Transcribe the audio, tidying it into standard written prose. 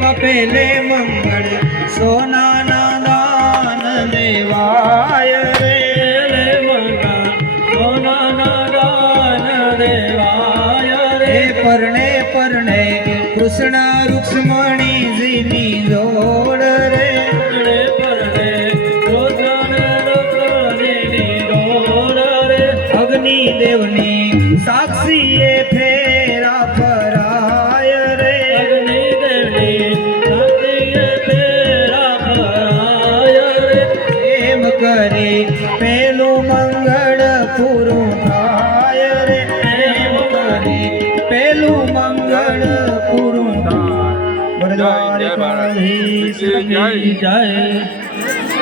એવા પેલે મંગળ સોનાના દાન દેવાય રે મંગળ સોનાના દાન દેવાય રે પરણે પરણે કૃષ્ણ રૂક્ષ્મણીજીની જોડ રે પરણે કૃષ્ણ રૂક્ષ્મણીની જોડ રે અગ્નિદેવની સાક્ષીએ ફેરા ફરાય રે અગ્નિદેવની સાક્ષીએ ફેરા ફરાય રે એમ કરી પેલું મંગળ પૂરું થાય રે એમ કરી પેલું મંગળ પૂરું થાય. જય.